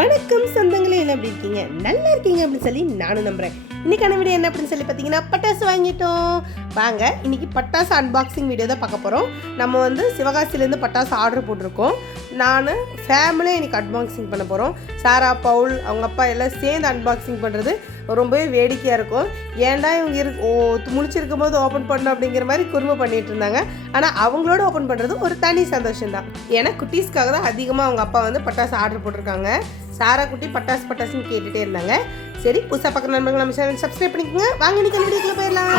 வணக்கம் சொந்தங்களே, என்ன எப்படி இருக்கீங்க? நல்லா இருக்கீங்க அப்படின்னு சொல்லி நானும் நம்புகிறேன். இன்றைக்கான வீடியோ என்ன அப்படின்னு சொல்லி பார்த்தீங்கன்னா, பட்டாசு வாங்கிட்டோம். வாங்க, இன்றைக்கி பட்டாசு அன்பாக்சிங் வீடியோ தான் பார்க்க போகிறோம். நம்ம சிவகாசிலேருந்து பட்டாசு ஆர்டர் போட்டிருக்கோம். நான் ஃபேமிலியாக இன்றைக்கி அன்பாக்சிங் பண்ண போகிறோம். சாரா, பவுல், அவங்க அப்பா எல்லாம் சேர்ந்து அன்பாக்சிங் பண்ணுறது ரொம்பவே வேடிக்கையாக இருக்கும். ஏன்டா இவங்க முழிச்சிருக்கும் போது ஓப்பன் பண்ணணும் அப்படிங்கிற மாதிரி குறும்பு பண்ணிகிட்டு இருந்தாங்க. ஆனால் அவங்களோட ஓப்பன் பண்ணுறது ஒரு தனி சந்தோஷம்தான். ஏன்னா குட்டீஸ்க்காக தான் அதிகமாக அவங்க அப்பா பட்டாசு ஆர்டர் போட்டிருக்காங்க. சாரா குட்டி பட்டாசுன்னு கேட்டுகிட்டே இருந்தாங்க. சரி, புதுசாக பார்க்குற நண்பர்கள் நம்ம சேனல் சப்ஸ்கிரைப் பண்ணிக்கோங்க. வாங்க, இன்னைக்கு வீடியோக்குள்ள போயிடலாம்.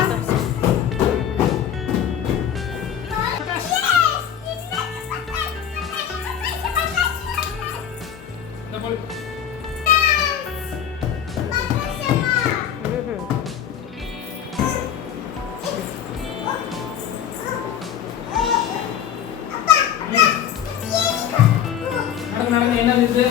என்னது இது?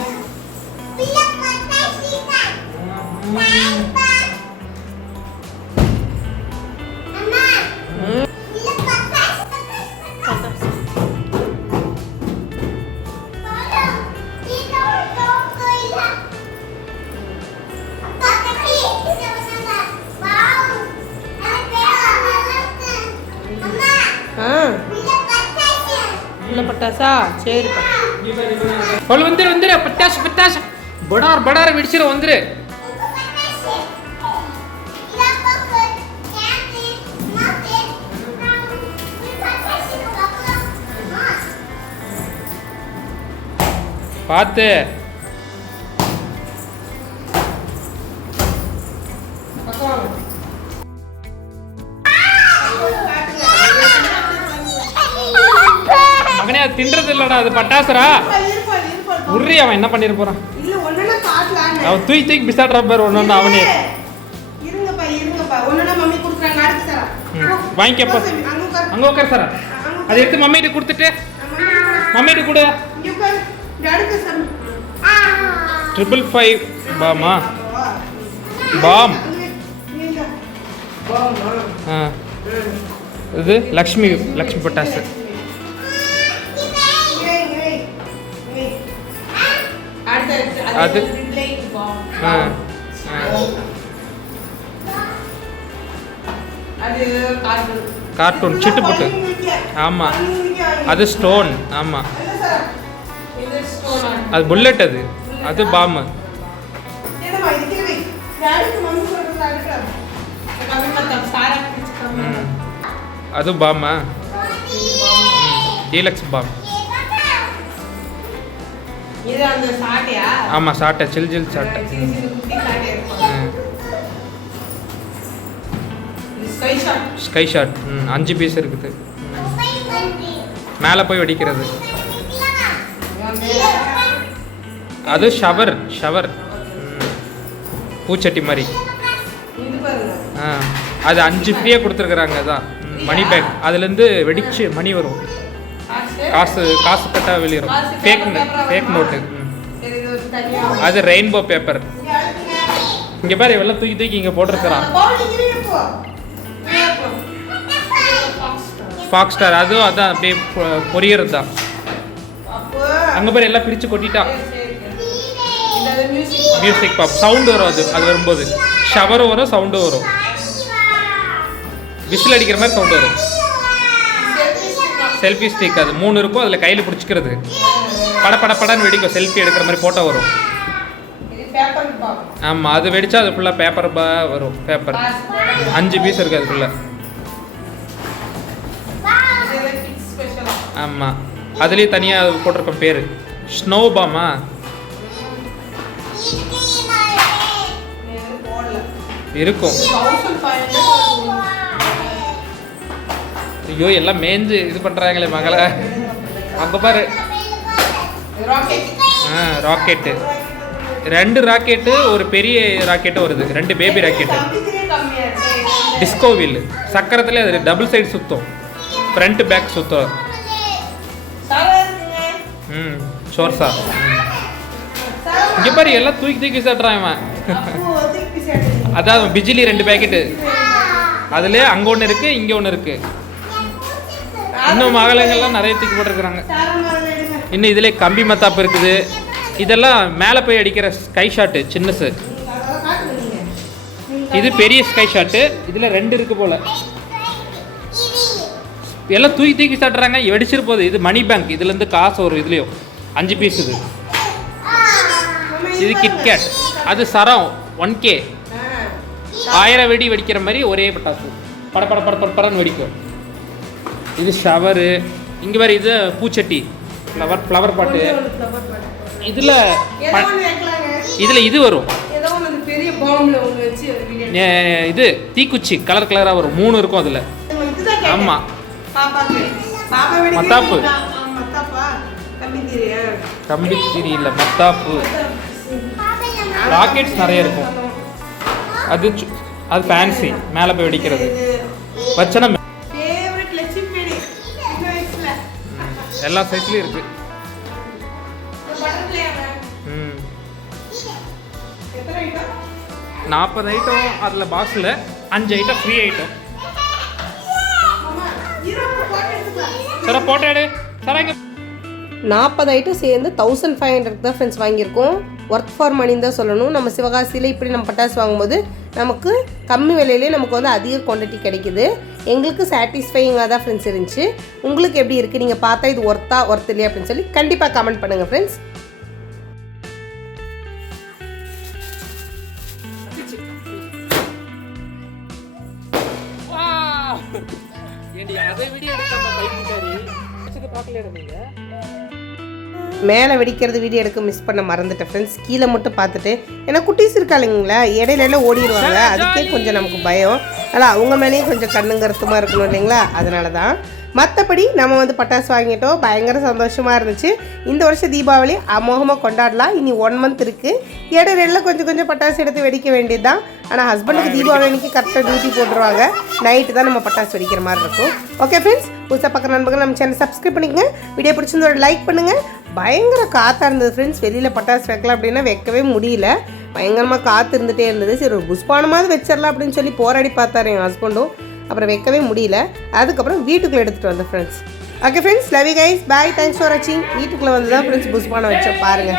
பட்டாசா? சரிப்பா, வந்துரு பட்டாசு படார் வெடிச்சிரு வந்துரு. பார்த்து மகனே, அது தின்றது இல்லடா, அது பட்டாசுரா. உர்ரி, அவன் என்ன பண்ணிட போறான்? அவன் தூக்கி பிசாடுற பேர் ஒன்னு அவனே. வாங்கிக்கப்பா, அங்க உட்கார் சார். அதை எடுத்து மம்மிட்டு கொடுத்துட்டு மம்மிட்டு கொடு. 555 பாமா பாம். இது லக்ஷ்மி பட்டாசு. அது கார்ட்டூன் சிட்டு புட்டு. ஆமா, அது ஸ்டோன். ஆமா, அது புல்லட். அது பாம். அது பாமா, டீலக்ஸ் பாம். ஆமா, சாட்டை, சில் சாட்டை. ஸ்கை ஷாட் 5 பீஸ் இருக்குது. மேலே போய் வெடிக்கிறது. அது ஷவர் பூச்சட்டி மாதிரி. அது 5 ஃப்ரீயாக கொடுத்துருக்குறாங்க. அதான் மணி பேக். அதுலேருந்து வெடிச்சு மணி வரும். காசு கட்டா வெளியிடும். Fake note. அது ரெயின்போ பேப்பர். இங்கே பாரு, இவெல்லாம் தூக்கி இங்கே போட்டிருக்கிறான். Fox star. அதுவும் அதான் அப்படியே பொரியறது தான். அங்கே பாரு, எல்லாம் பிரித்து கொட்டிட்டா. மியூசிக் பாப் சவுண்டு வரும். அது வரும்போது ஷவரும் வரும், சவுண்டும் வரும். விசில் அடிக்கிற மாதிரி சவுண்டு வரும். Selfie stick. அது 3 இருக்கும். அதில் கையில் பிடிச்சிக்கிறது. படன்னு வெடிக்கும். செல்ஃபி எடுக்கிற மாதிரி ஃபோட்டோ வரும். ஆமாம், அது வெடிச்சா அது ஃபுல்லாக பேப்பர் வரும். பேப்பர் 5 பீஸ் இருக்குது அதுக்குள்ள. ஆமாம், அதுலேயே தனியாக போட்டிருக்கோம் பேர். ஸ்னோ பாமா இருக்கும். ஐயோ, எல்லாம் மேஞ்சு இது பண்ணுறாங்களே மகளை. அங்கே பாரு, ராக்கெட்டு. 2 ராக்கெட்டு, ஒரு பெரிய ராக்கெட்டு வருது. 2 பேபி ராக்கெட்டு. டிஸ்கோ வீல் சக்கரத்தில் அது டபுள் சைடு சுற்றும். ஃப்ரண்ட் பேக் சுற்றும். சோர்ஸா. இங்கே பாரு, எல்லாம் தூக்கி சாட்டுறான் இவன். அதான் பிஜிலி 2 பேக்கெட்டு. அதுல அங்கே ஒன்று இருக்குது, இங்கே ஒன்று இருக்குது. இன்னும் மகளங்கள்லாம் நிறைய தூக்கி போட்டிருக்கிறாங்க. இன்னும் இதிலே கம்பி மத்தாப்பு இருக்குது, இதெல்லாம் மேலே போய் அடிக்கிற ஸ்கை ஷாட்டு சின்னசு. இது பெரிய ஸ்கை ஷாட்டு. இதில் 2 இருக்கு போல். எல்லாம் தூக்கி தூக்கி சாட்டுறாங்க, வெடிச்சிரு போகுது. இது மணி பேங்க். இதுலேருந்து காசு வரும். இதுலேயும் 5 பீஸ். இது கிட்கேட். அது சரம் 1K. 1000 வெடி வெடிக்கிற மாதிரி ஒரே பட்டாசு பட பட பட பட படன்னு வெடிக்கும். இது ஷவரு. இங்கே வேறு இது பூச்சட்டி, ஃப்ளவர் பாட்டு. இதில் இது வரும். இது தீக்குச்சி கலர் கலராக வரும். 3 இருக்கும் அதில். ஆமாம், மத்தாப்பு. கம்பித்திரி இல்லை, மத்தாப்பு. ராக்கெட்ஸ் நிறைய இருக்கும். அது ஃபேன்சி, மேலே போய் வெடிக்கிறது. வச்சனா எல்லா சைஸ்லையும் இருக்கு. ம் 40 ஐட்டம் அதில் பாக்ஸில் 5 ஐட்டம் ஃப்ரீ ஐட்டம். சார் போட்டாடு சார். 40 ஐட்டம் சேர்ந்து 1500 தான் ஃப்ரெண்ட்ஸ் வாங்கியிருக்கோம். ஒர்க் ஃபார் மணின்னு தான் சொல்லணும். நம்ம சிவகாசியில் இப்படி நம்ம பட்டாசு வாங்கும்போது நமக்கு கம்மி விலையிலே நமக்கு வந்து அதிக குவான்டிட்டி கிடைக்குது. எங்களுக்கு சாட்டிஸ்ஃபையிங்காக தான் ஃப்ரெண்ட்ஸ் இருந்துச்சு. உங்களுக்கு எப்படி இருக்குது? நீங்கள் பார்த்தா இது ஒர்த் இல்லையா அப்படின்னு சொல்லி கண்டிப்பாக கமெண்ட் பண்ணுங்கள் ஃப்ரெண்ட்ஸ். மேலே வெடிக்கிறது வீடியோ எடுக்க மிஸ் பண்ண மறந்துட்டேன் ஃப்ரெண்ட்ஸ். கீழே மட்டும் பார்த்துட்டு, ஏன்னா குட்டீஸ் இருக்காளுங்களா, இடையில ஓடிடுவாங்க. அதுக்கே கொஞ்சம் நமக்கு பயம். ஆனால் அவங்க மேலேயும் கொஞ்சம் கண்ணுங்கருத்துமாக இருக்கணும் இல்லைங்களா, அதனால தான். மற்றபடி நம்ம வந்து பட்டாசு வாங்கிட்டோம். பயங்கர சந்தோஷமாக இருந்துச்சு. இந்த வருஷம் தீபாவளி அமோகமாக கொண்டாடலாம். இனி 1 மந்த் இருக்குது. இடையில கொஞ்சம் கொஞ்சம் பட்டாசு எடுத்து வெடிக்க வேண்டியது தான். ஆனால் ஹஸ்பண்டுக்கு தீபாவளி அன்றைக்கி கரெக்டாக டியூட்டி போட்டுருவாங்க. நைட்டு தான் நம்ம பட்டாசு வெடிக்கிற மாதிரி இருக்கும். ஓகே ஃப்ரெண்ட்ஸ், புதுசாக பார்க்குற நண்பர்கள் நம்ம சேனல் சப்ஸ்கிரைப் பண்ணிக்கங்க. வீடியோ பிடிச்சிருந்தோட லைக் பண்ணுங்கள். பயங்கர காற்றாக இருந்தது ஃப்ரெண்ட்ஸ். வெளியில் பட்டாசு வைக்கலாம் அப்படின்னா வைக்கவே முடியல. பயங்கரமாக காற்று இருந்துகிட்டே இருந்தது. சரி ஒரு புஷ்பானமாவது வச்சிடலாம் அப்படின்னு சொல்லி போராடி பார்த்தாரு என் ஹஸ்பண்டும். அப்புறம் வைக்கவே முடியல. அதுக்கப்புறம் வீட்டுக்குள்ளே எடுத்துகிட்டு வந்தேன் friends. Okay friends, love you guys, bye, thanks for வாட்சிங். வீட்டுக்குள்ளே வந்து தான் ஃப்ரெண்ட்ஸ் புஷ்பானம் வச்சோம் பாருங்கள்.